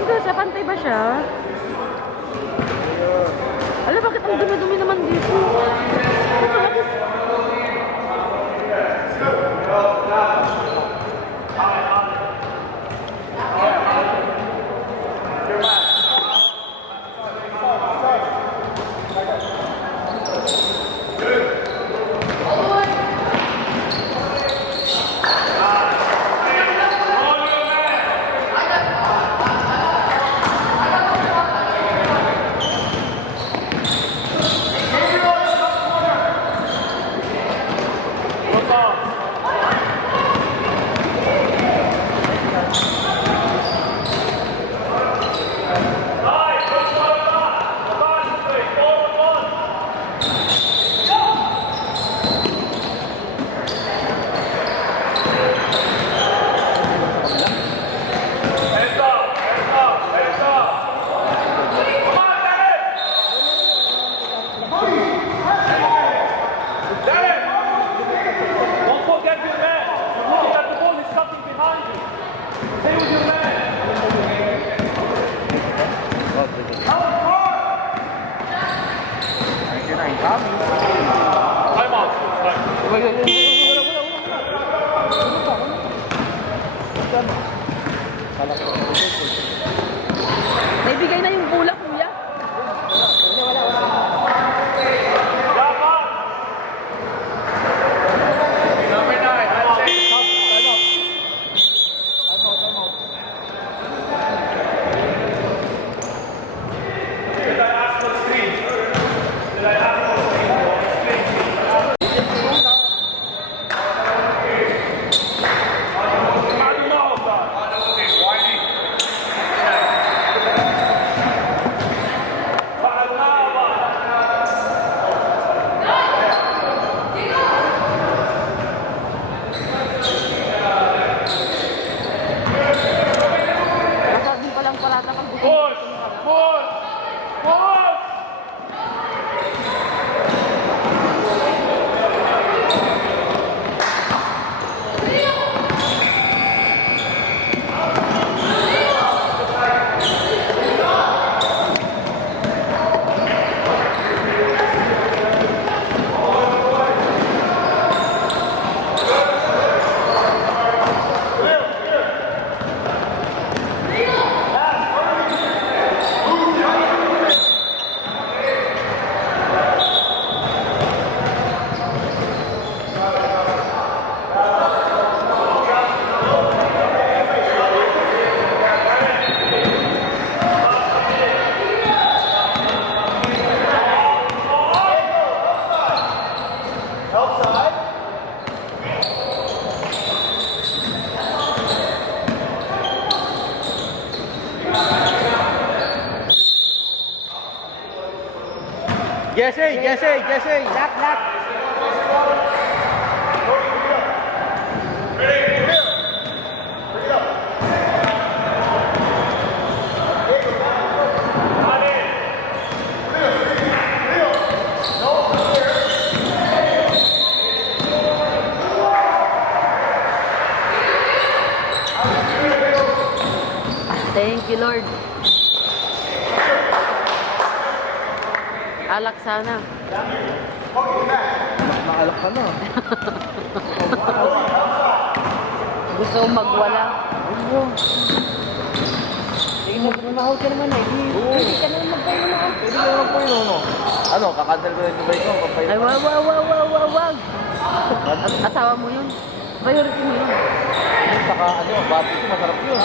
Sa pantay ba siya? Alam, bakit ang dumi-dumi naman dito? Naibigay na yung bola, kuya. Jesse, lock. Thank you, Lord. Alak sana. Makalak ka na. Gusto kong magwala. Nag-out ka naman eh. Hindi ka naman magwala. Pwede ka naman po yun, no? Ano, kakandal ko na ito ba ito? Ay, wag. Asawa mo yun. Priority mo yun. Saka, ano, bati ko, masarap yun.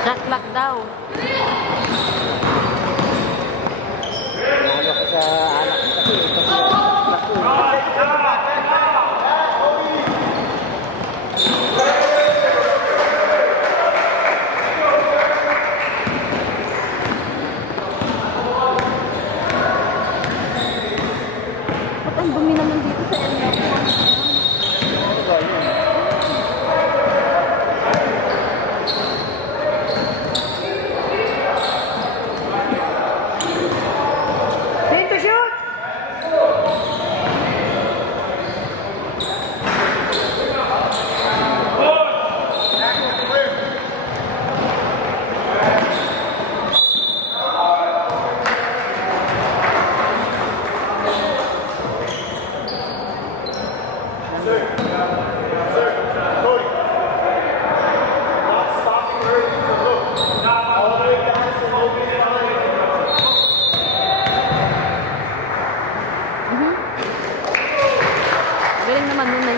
Shot clock daw. Ano ko sa anak ko kasi, Ba't ang dumi naman dito sa area ko?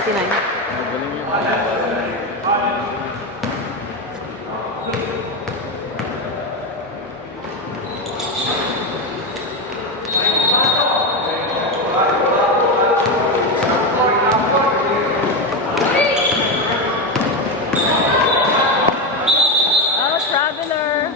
99. Magaling yun. Oh, Traveler.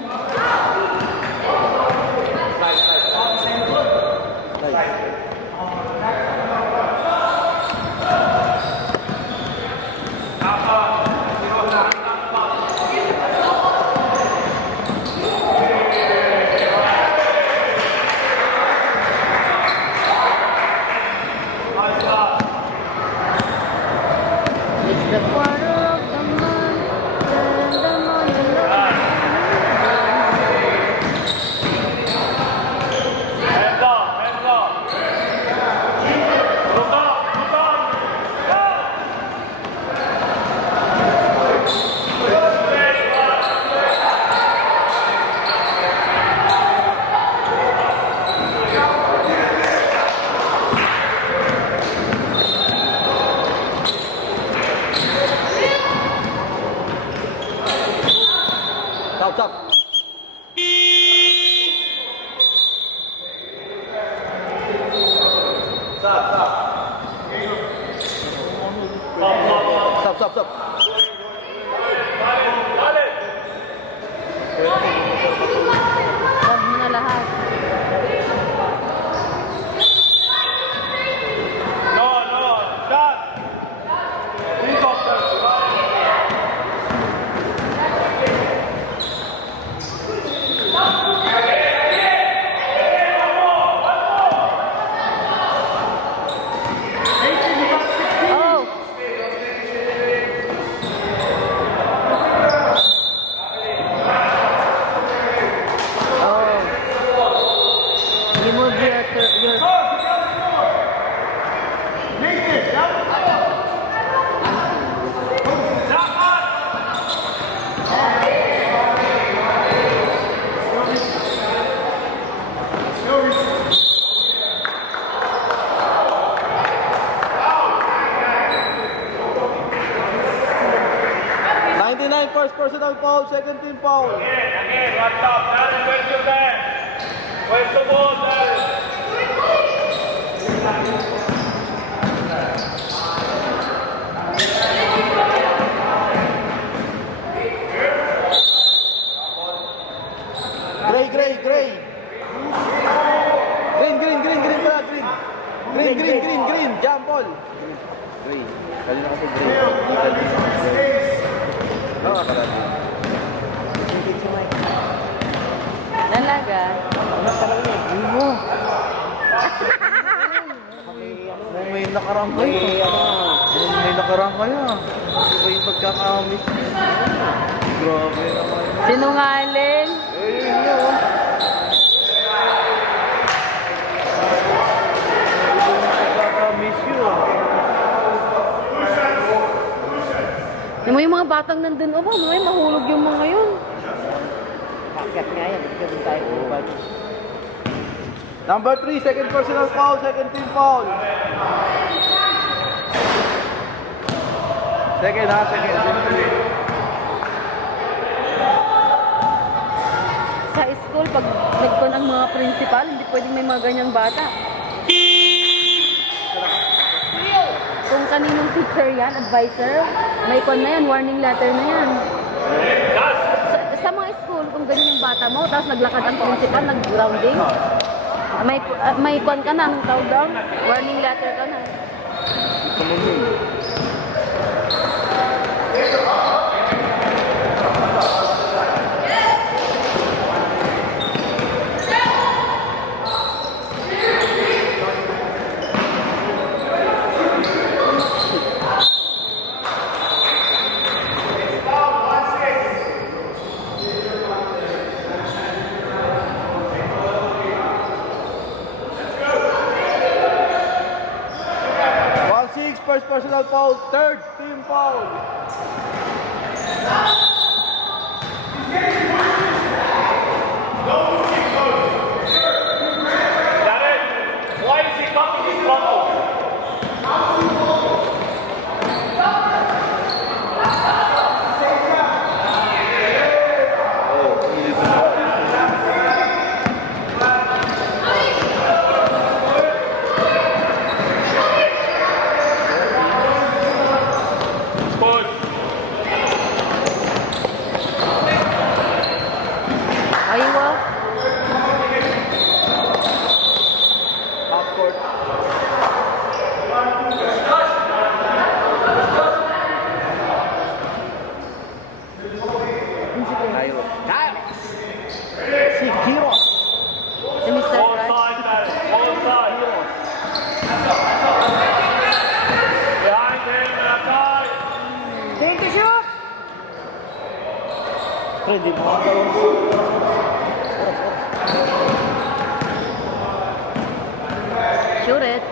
It's the quarter of the month, and the month alone. Hands up, hands up. Look up, Stop, stop. Stop, stop, stop. Huwag mo na lahat. No, no, shot. Helicopter. Oh! Oh. You move your First personal foul, second team foul. Again, watch out. Darren, where's your man? Where's the ball, Darren? Gray, gray, gray. Green, green, green, green pala, green. Green, green, green, green. Jump ball. Gray. Kanina kasi gray. Oo, karami. Talaga. May nakarang kayo. May nakarang kayo. Iba yung pagkakamiss. Grabe naman. Sinungaling. Eh, yun yun. Iba yung pagkakamiss yun. Yung mga batang nandun, oh, may mahulog yung mga yun. Paket nga yan. Hindi tayo bumabag. Number 3, second personal foul, second team foul. Second ha, second. Sa school, pag nagkon ang mga principal, hindi pwedeng may mga ganyang bata. Kung kaninong teacher yan, advisor, may kon na yan, warning letter na yan. Sa mga school, kung ganyan yung bata mo, tapos naglakad ang principal, nag-grounding, may kon ka na, anong tawag down? Warning letter ka na. Ito mo yun. First personal foul, third team foul. Darren, why is he coming in front of you? hindi mo. Shoot it.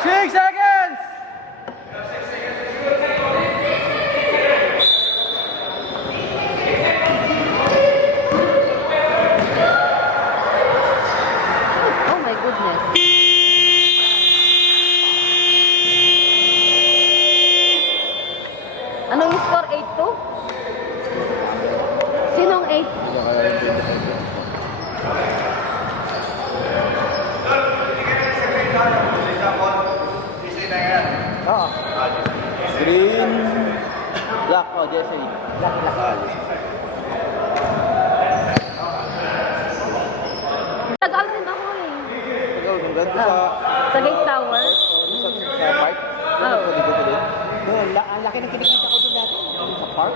Six seconds! Oh my goodness. Ano yung score? 8-2? Sinong 8? Oo. Green. Black. Oh, Jesse. Black. Tagal din ako eh. Ikaw, kung ganito sa... Sa Gate Tower? Sa park? Oo. Pwede ko doon? Doon, ang laki ng kinikita ko doon dati. Sa park?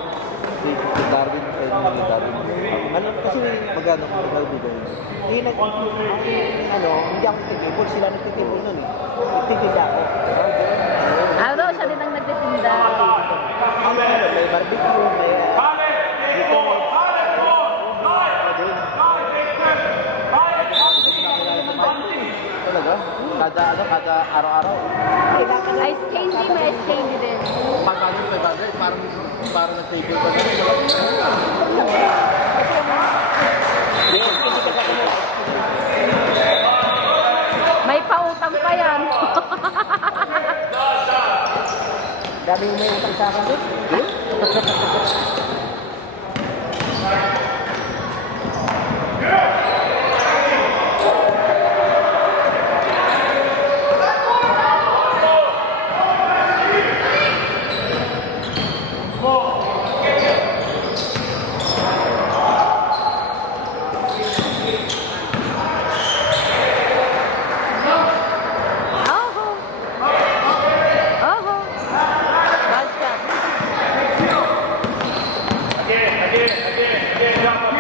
Si Darwin. Kay Darwin. Ano, kasi Magkano dito? hindi ako nagtitipon, sila nagtitipon nun eh. Nagtitinda ako. Araw, siya din ang nagtitinda. May barbecue, may... Talaga? Kada araw-araw? Ice candy, may ice candy din. Pagkano 500? Parang nag-table pa na. May pautang pa yan. Dami yung may utang sa akin doon. Oh. Oh. Bad shot. Again, jump up.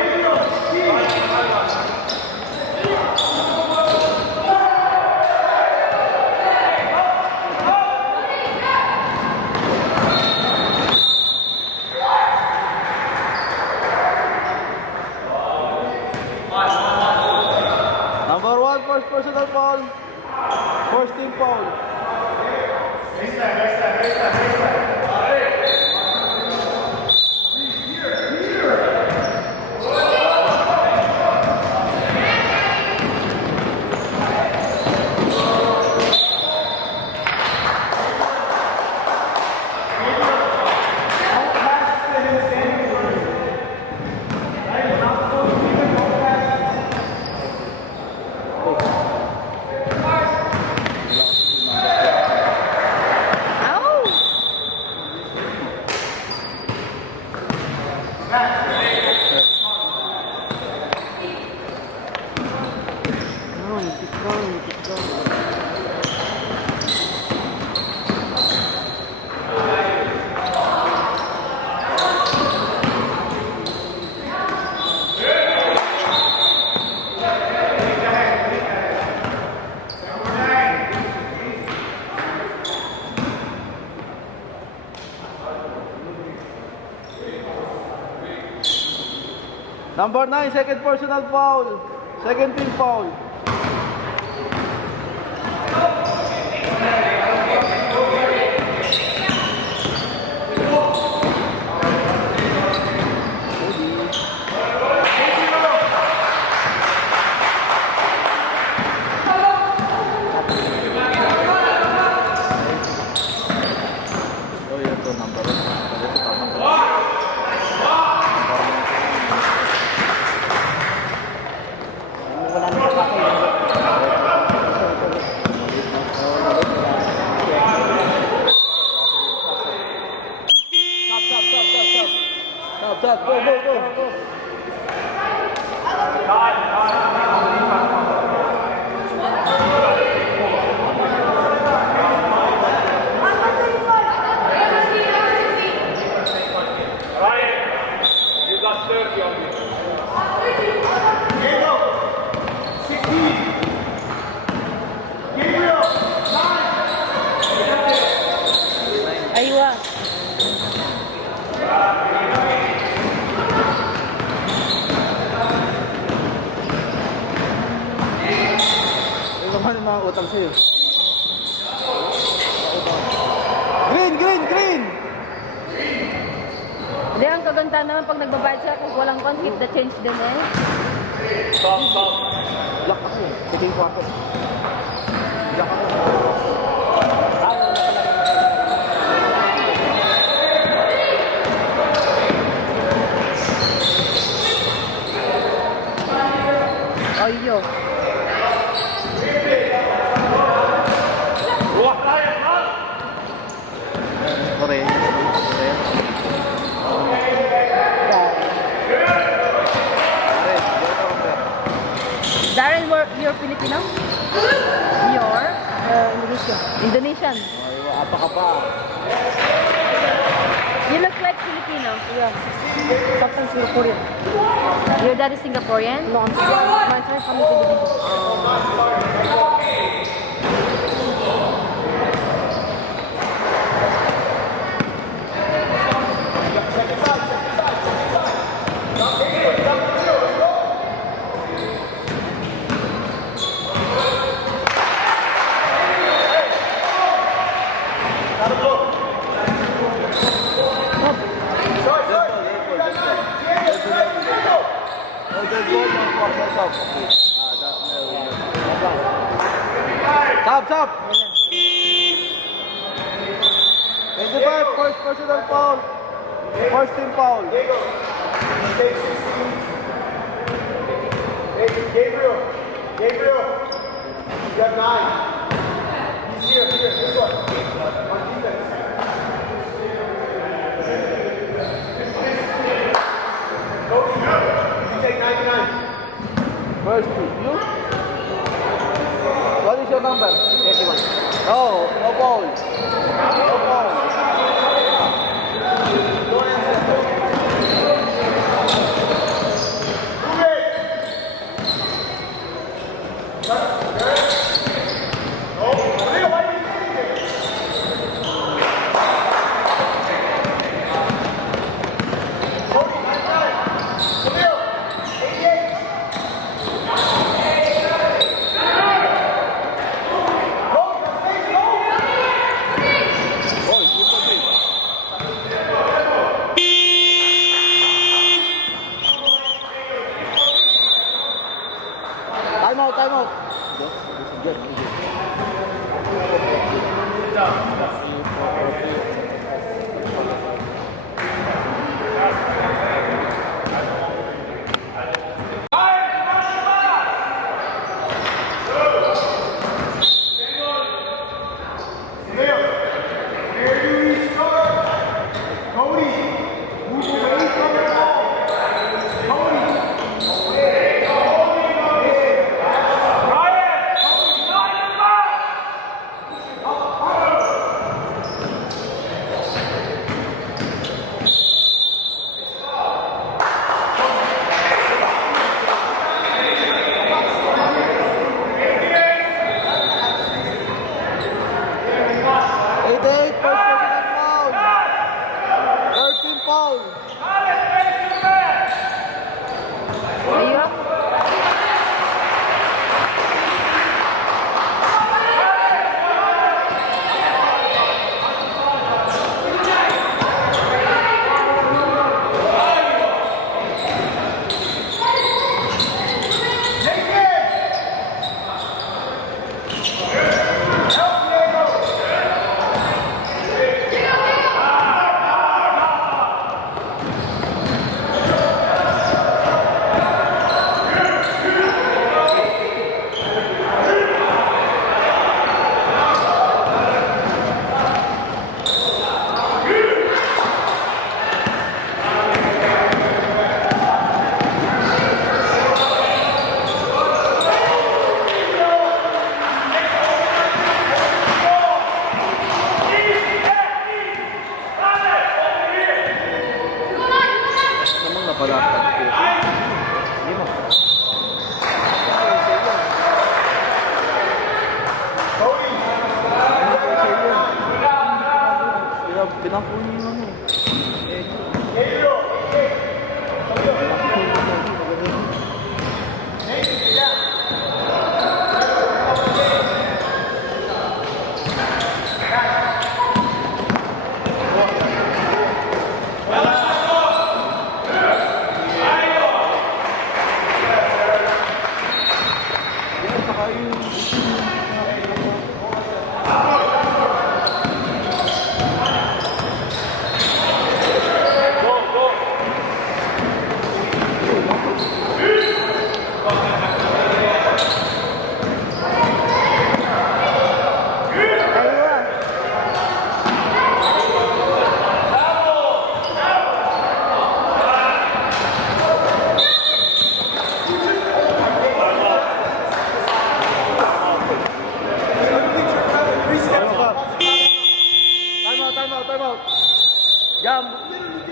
Number 1, first personal foul. First team foul. Number 9, second personal foul. Second team foul. Oh, yun to number 1. Ito tama. Wala na kapatid. Stop, go. total sa'yo. Green, green, green! Hindi, ang kaganda naman pag nagbabayad siya kung walang pan, keep the change din eh. Stop, stop. Lock ako. Sige yung kwarto. Lock ako. Oyo. Walk Ryan, run. Korea. Korea. Darren, you're Filipino? You're? Indonesian. Indonesian. Ay, apa ka pa? You look like Filipino. Yeah. Sometimes Singaporean. Your dad is Singaporean? No, I'm Singaporean. My entire family is Indonesian. Stop, stop! 25, first personal foul. First team foul. Gabriel, Gabriel, you got 9. He's here, this one. On defense. Cody, you take 99. First team. You? What is your number? 21. No, no foul. No foul. Time out, time out. Ayun. Namang napalakad. Lima. Pinapun niyo ano.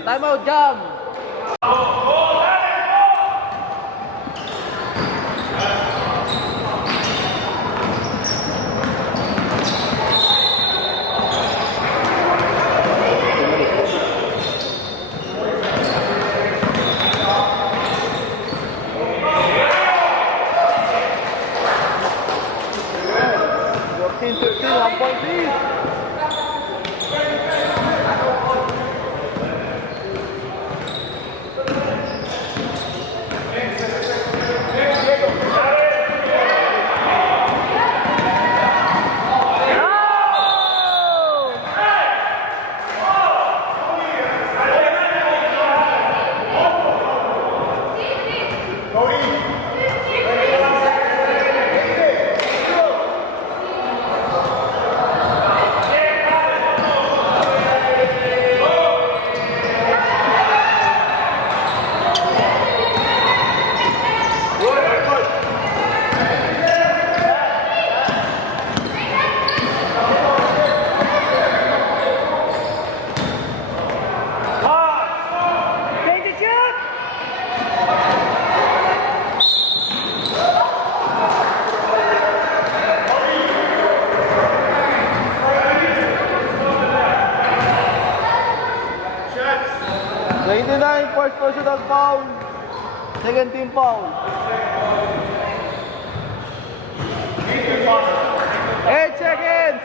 Timeout, jam! Fourteen, 15, 1 point lead. First personal foul. Second team foul. 8 seconds.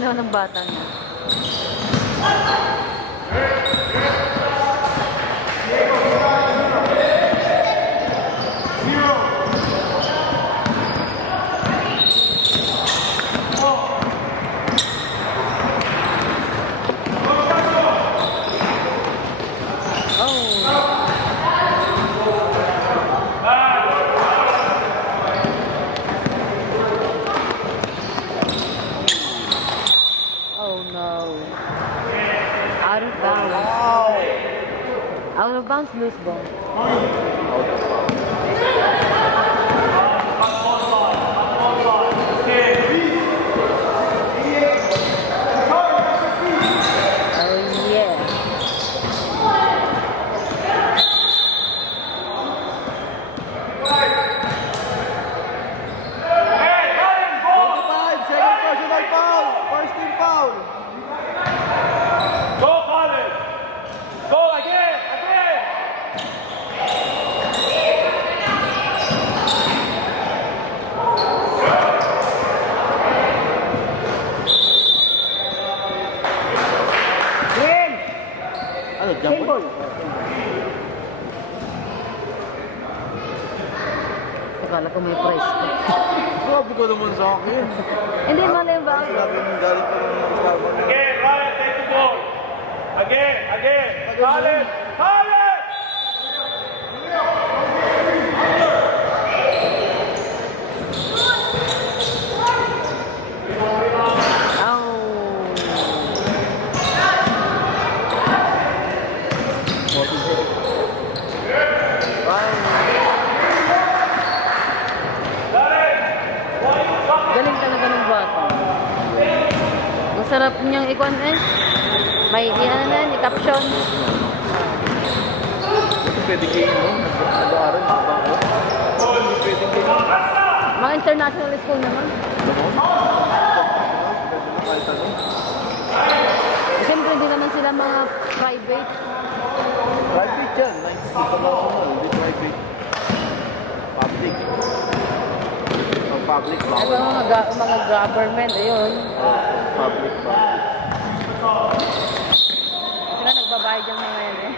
Ilaw ng bata niya. Out of bounds, loose ball. Oh yeah. Jump ball. Akala ko may price ka. Grabe ko naman sa akin. Hindi, malay ba? Sabi ng galing pa naman ng Starbucks. Again, Ryan, take the ball. Again. Collins. Galing talaga ng bata. Masarap niyang ikon eh. May ano na yan, i-caption. Ito pwede kayo, no? Nag-aaral, habang ko. Hindi pwede kayo. Mga international school naman. Kahit ano. Siyempre, hindi naman sila mga private. Private yan. International, hindi private. Public. Ang public ba? Ay, mga government, ayun. Public. Sila nagbabayad yung mga yan eh.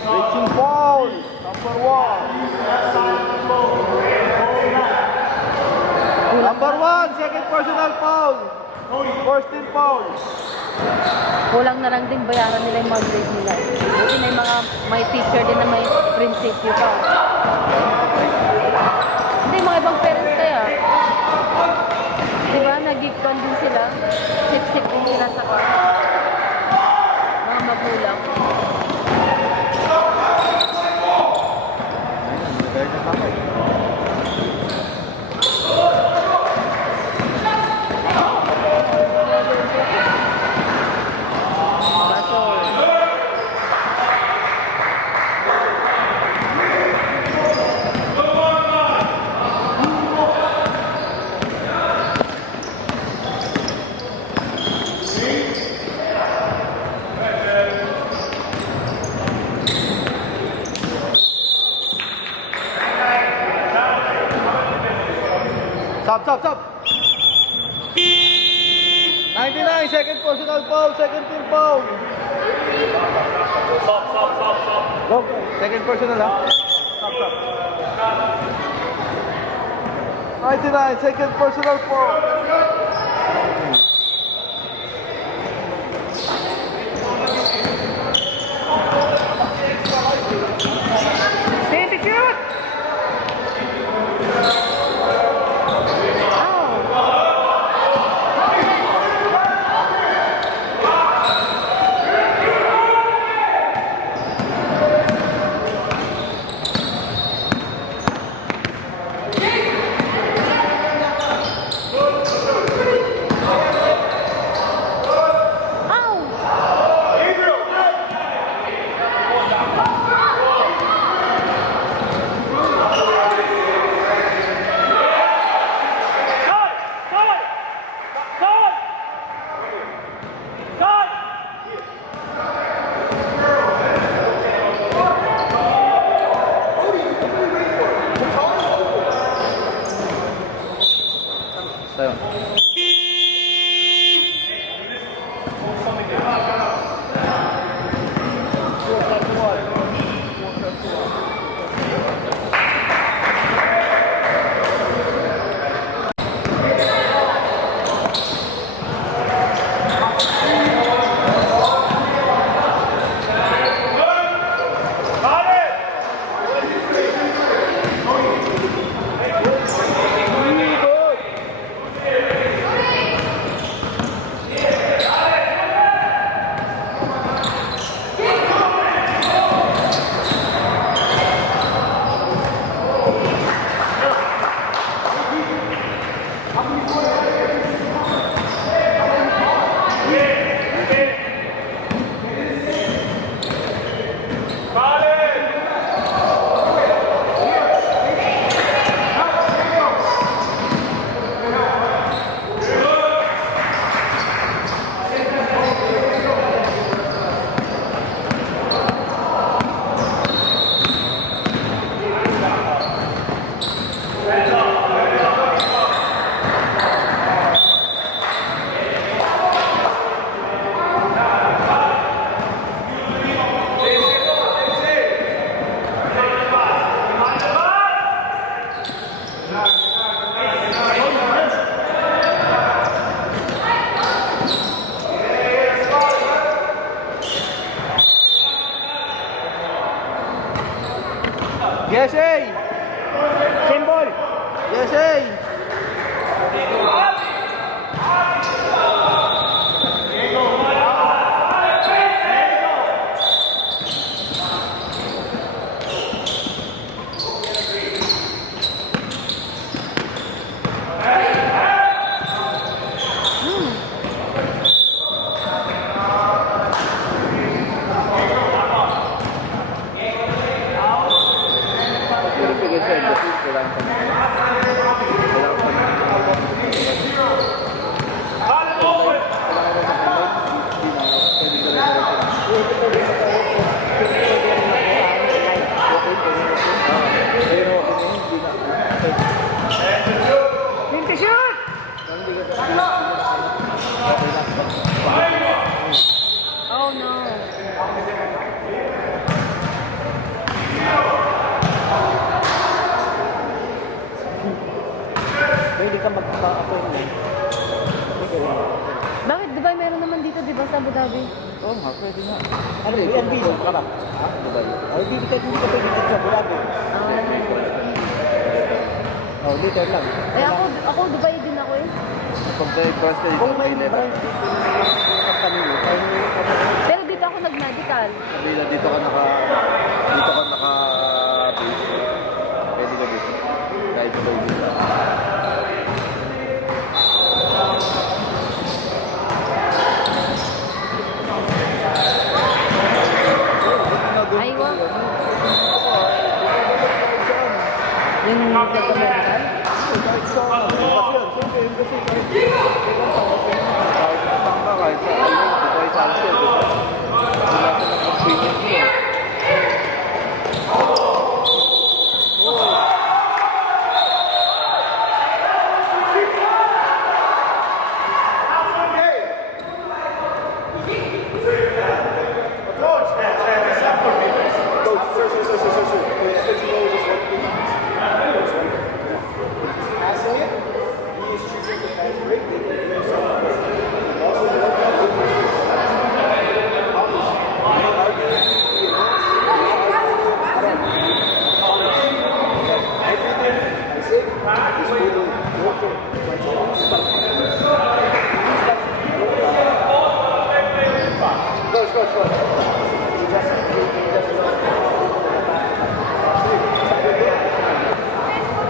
Reaching foul. Number 1. Number 1, second personal foul. First team foul. Kulang na lang din bayaran nila yung mga grade nila. Buti may teacher din na may prinsipyo pa. Hindi, mga ibang parents kaya. Di ba, nag-gigcon din sila. Sip-sip din sila sa mga magulang. Kaya ka tama eh. Basol. Stop. 99, second personal foul, second team foul. Stop. Go. Second personal, ha? Stop. 99, second personal foul. Tayo. Yes, A! Symbol! Yes, A! dito, di ba, sa Abu Dhabi? Oo nga, pwede nga. Ano ba yan, visa ka ba? Ha? Dubai. Ay, hindi ka pwede dito sa Bulaga. Oh, later lang. Eh, ako, Dubai din ako eh. Pag branch ka dito, Kung may may branch dito yung company mo, kaya mo Pero dito ako nag-medical. sabi na dito ka naka-base. Pwede ka dito. Kahit Dubai dito. Ay, wow. Yung nag-medical? Kahit saan ka, kahit sa Dubai sa Alsea, di ba? Wala ka ng convenience mo.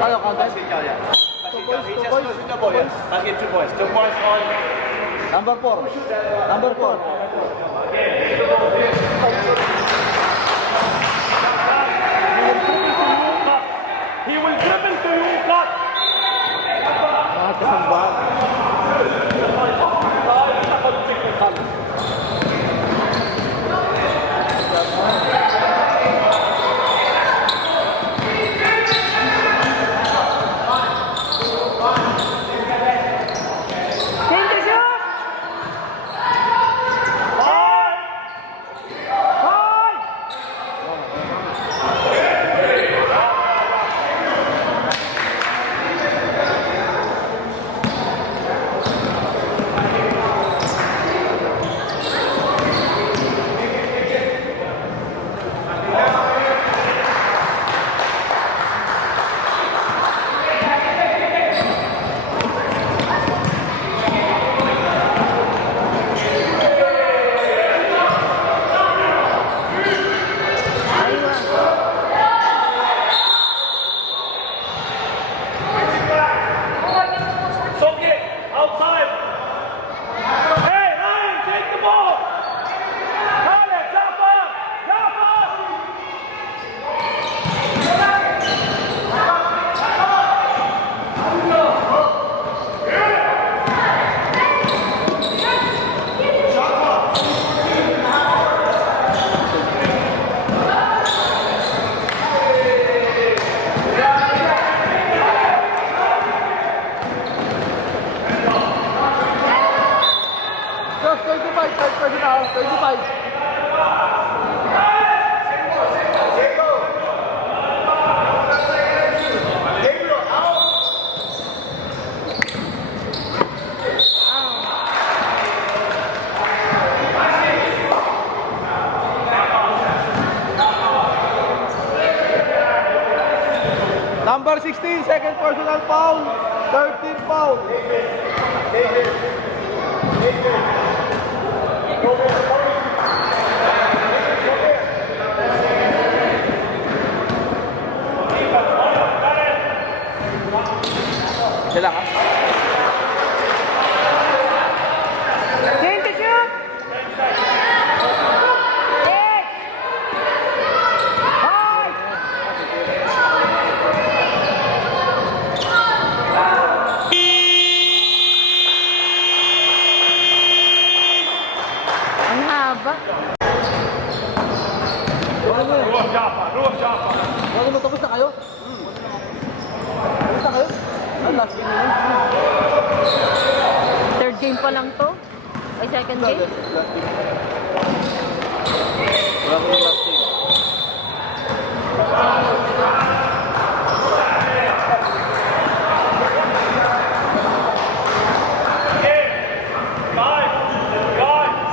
Ano, content? I'll get 2 points. 2 points on. Number 4. Number 4. He will dribble to you, cut. Mga kasambahan. Soak it. Outside. Hey, Ryan, take the ball. Khaled, Jafar. Jafar. Just 25, third person out, 25. Gabriel, out. Number 16, second personal foul. 13 foul. Sila ka? Ang haba. Ruach Jafar, Ruach Jafar. Ano mo, tapos na kayo? Tapos na kayo? Ang last game nyo? Third game pa lang to. Ay, second game. Last game. Wala ko yung last game. Five. Five.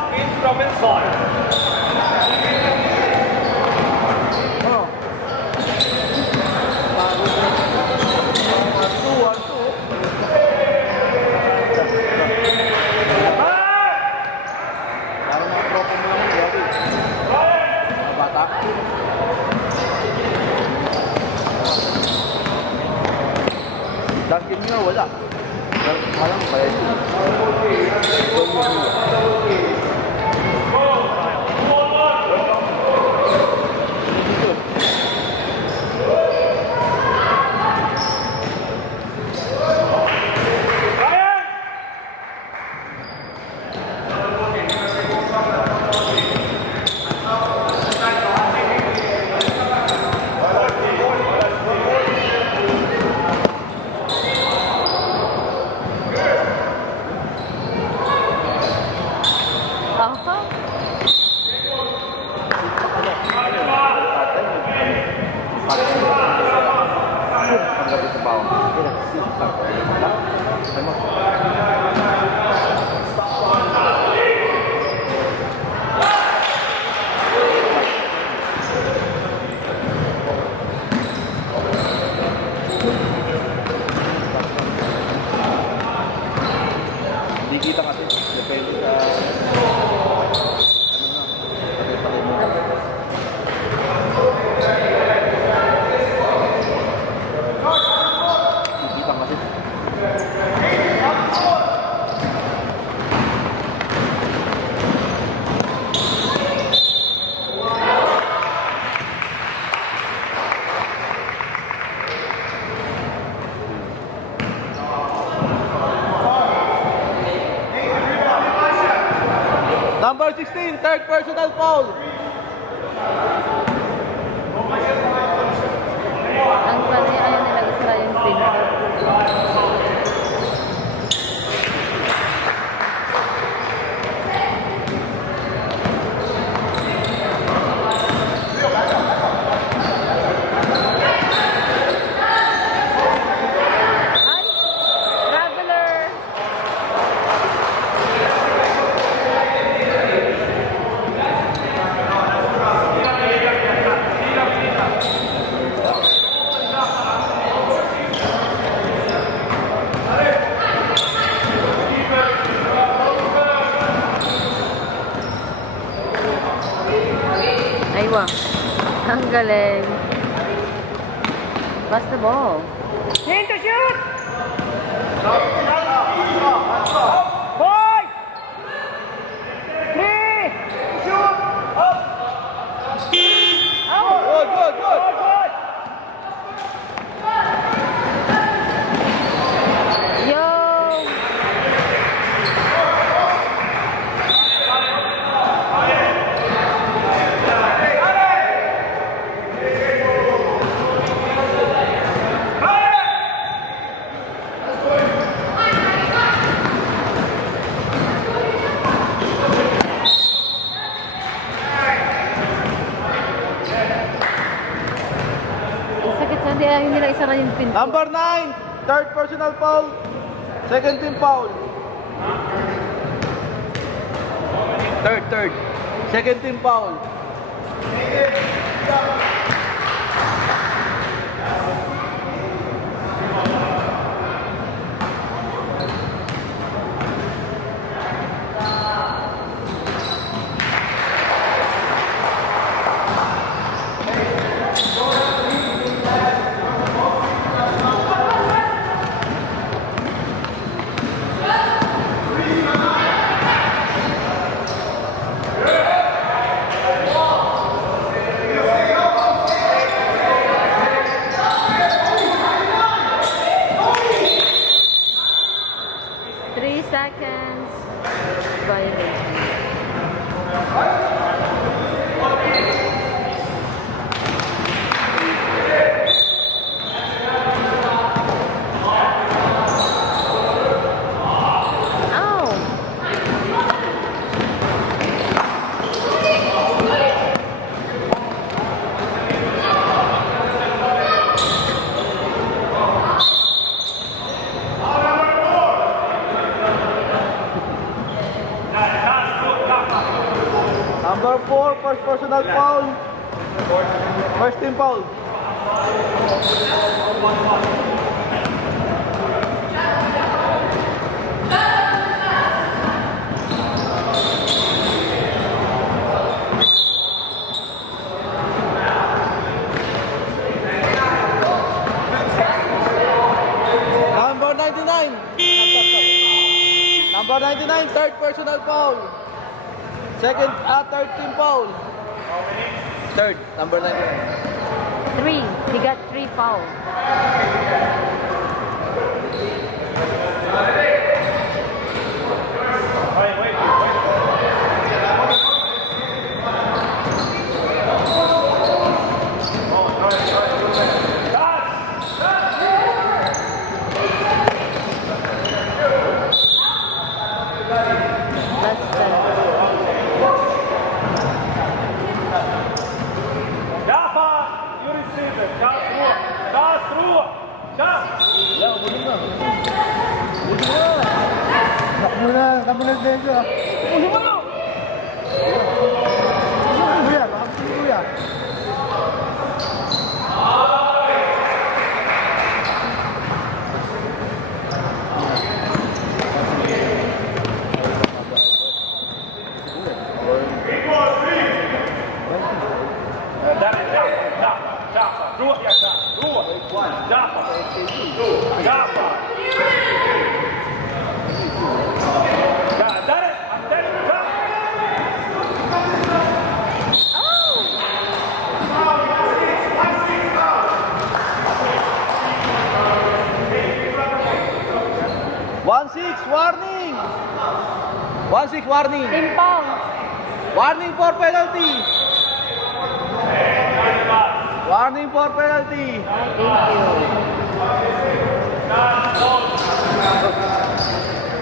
Dunkin nyo, wala. Parang bayad. Aha. Paggabi sa bawang. Hindi kita kasi. Depende sa... Ano na. Pagkakali mo. Hindi kita kasi. Number 16, third personal foul. Ang plano niya, ayaw nila isra yung pin. Ay! Traveler! Aywa. Ang galing. Basta ball. Need to shoot! Boy! 3! Shoot! Up! Good, good, good. Yo! Ang sakit sa hindi ayaw nila isara yung pin. Number 9, third personal foul. Second team foul. Third. Second team foul. Seconds. Violation. Number 4, first personal foul. First team foul. Third team foul. Third, number 9. 3. He got 3 foul. Last 10. Jaffa, you receive it. Just through. Takbo na Benjo. Kuya, baka kuya. Jaffa, through. Yes, through. Jaffa. Jaffa. Got it. I'm telling you, Jaffa. One six, warning! 1-6, warning! Team foul. Warning for penalty! Warning for penalty!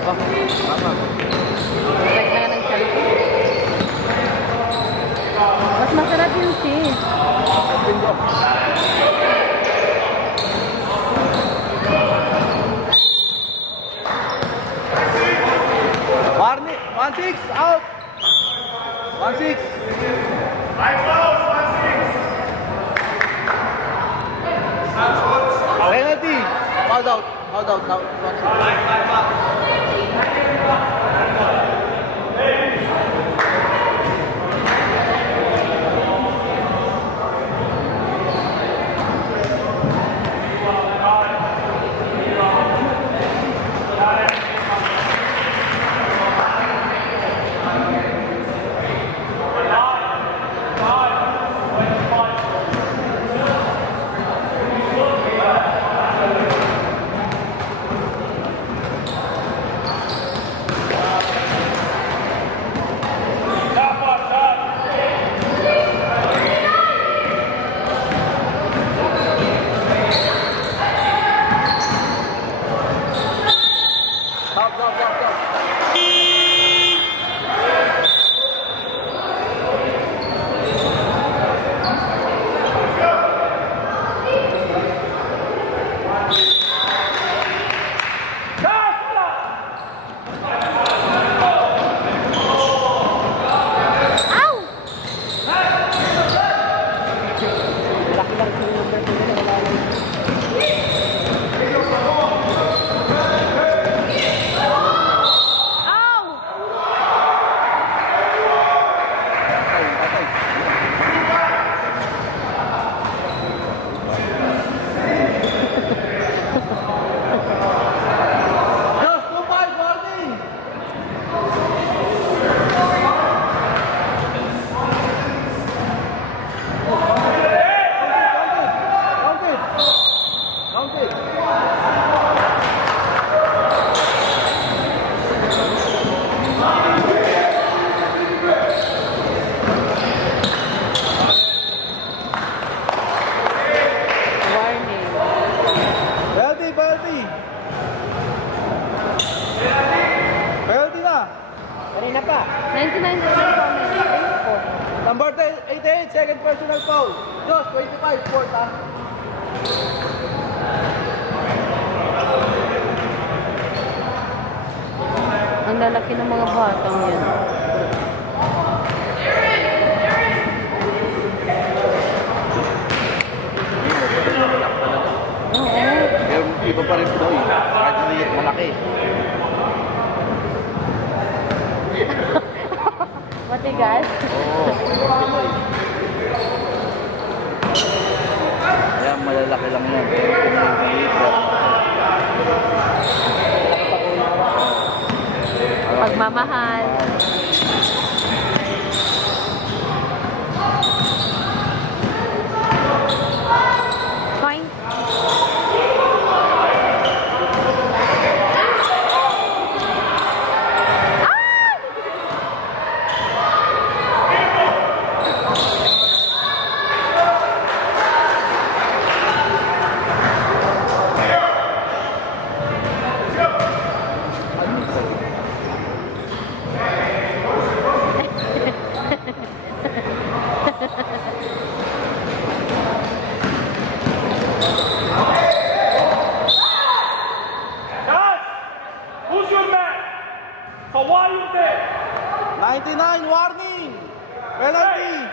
Thank you. Perfect na yan ang chalky. Mas masarap yung cheese. Warning! 1-6, out! 1-6! Penalty! Fouled out. Fouled out. Now, 1-6. Stop, stop, stop, stop. Ow! Laki lang yung number 2 nila. Wala lang. Ow! Just 2-5, warning! Count it! Count it! Warning. Penalty, penalty! Penalty na! Kanina pa. 99 comment. Number 88, second personal foul. Josh, 25, fourth ah. Ang lalaki ng mga batang yan. Oo. Pero iba pa rin po eh. Kahit maliit, malaki. Matigas. Oo. Kaya malalaki lang yan. Pero kung maliit ba? Pagmamahal. warning! Penalty!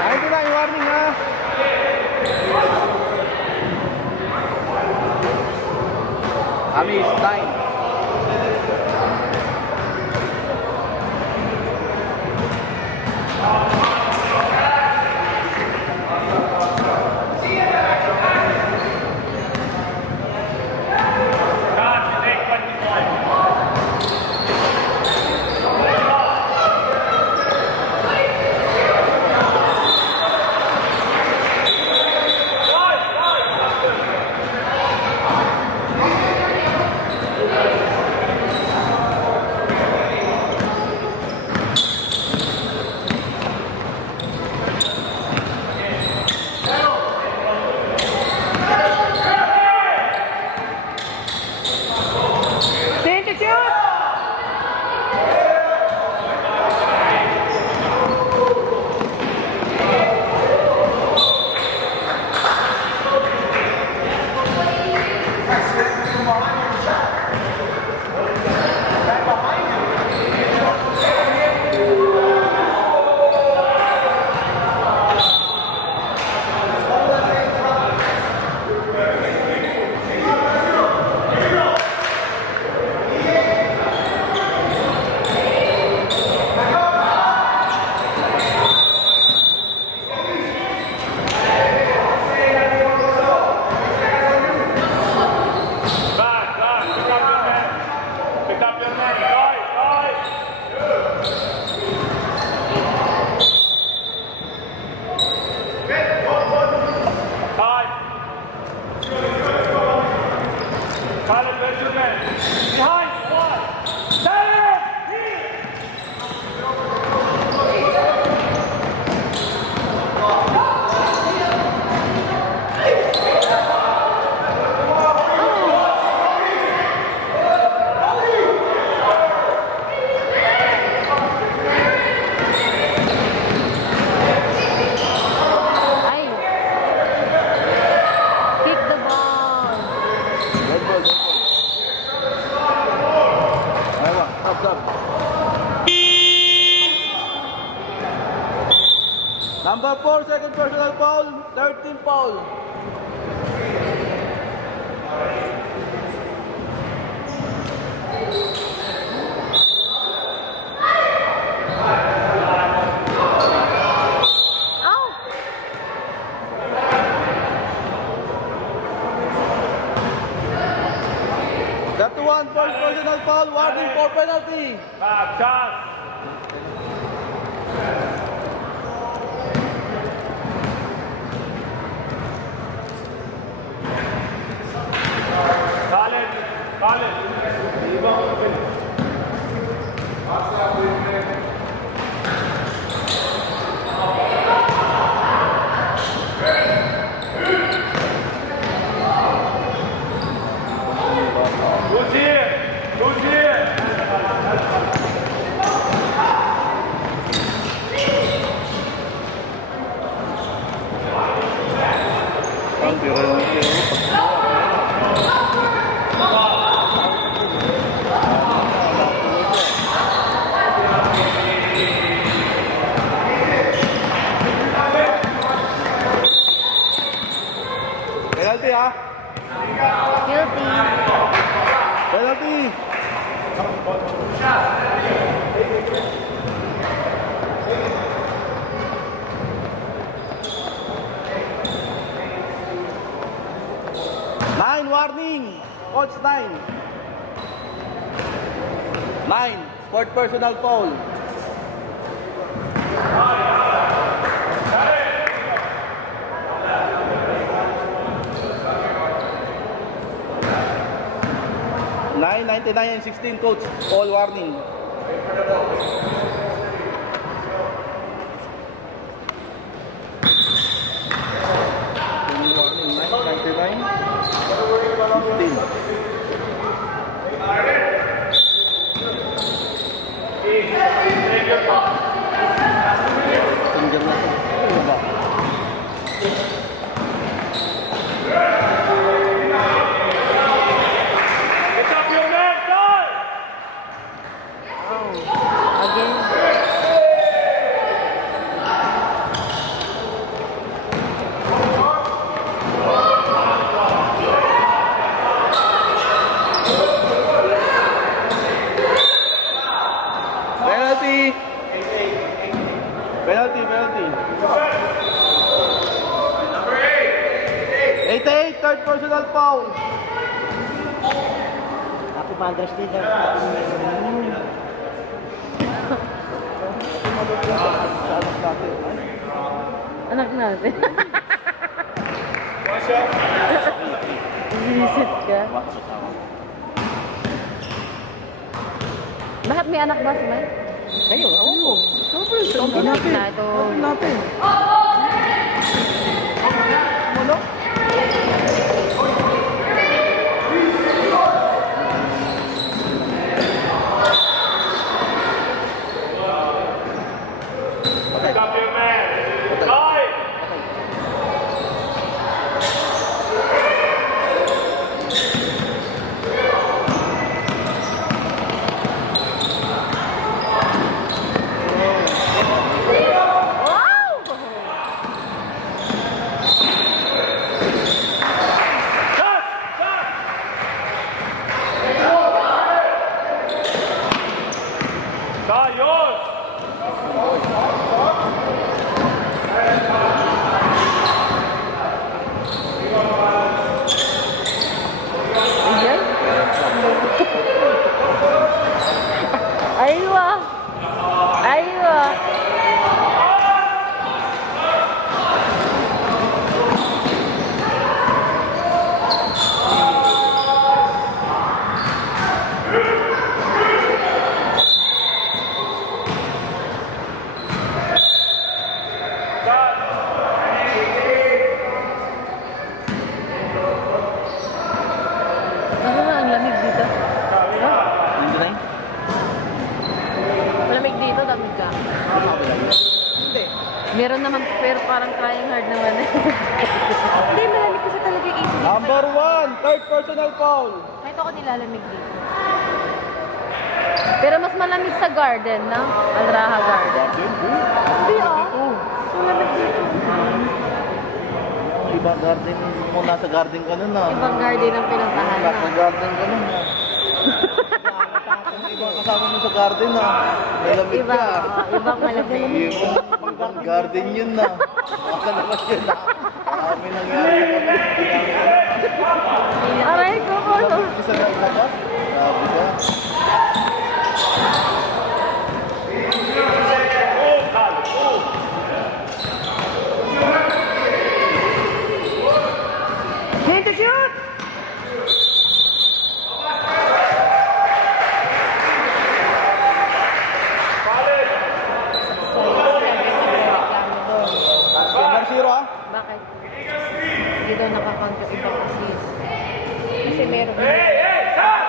99, warning ha! Amis, 9. Josh, 8:25. Number 4, second personal foul, 13 foul. That one, first personal foul, warning for penalty. Back, chance. Who's here? Who's here? Penalty ha? Guilty. Penalty. Nine, warning. Coach 9. 9, fourth personal foul. Nine, 99 and 16, coach. All warning. Warning, 9, 99, 16. Tingnan na ito. Ano ba? Get up, young man, go! third personal foul. Ako Madras din. Sa anak natin. Anak natin. Visit ka. Bakit may anak ba si Mike? Kayo, ako po. Hindi natin. Na ito. Natin. Stop your man. Time. Wow! Yours. Ayan. Aywa. Aywa. Ano na ang lamig dito? Malamig dito, lamig ka. Hindi. Meron naman, pero parang trying hard naman. Hindi, malamig kasi talaga yung isip. Number 1, third personal foul. Kahit ako nilalamig dito. Pero mas malamig sa garden, no? Alraha Garden. Hindi ah. So lamig dito. Iba garden mo, nasa garden ka nun ah. Ibang garden ang pinuntahan Nasa na. garden ka nun ah. Iba kasama mo sa garden ah. Nalamig Iba, ka. ibang malamig. Ibang garden yun na. Baka naman yun na. Marami nangyari sa Aray ko po. Isa na ilabas? Sabi ka. Number 0 ah. Bakit? Hindi daw nakakanta si Basis. Kasi meron. Hey, hey, stop!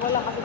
Wala kasi.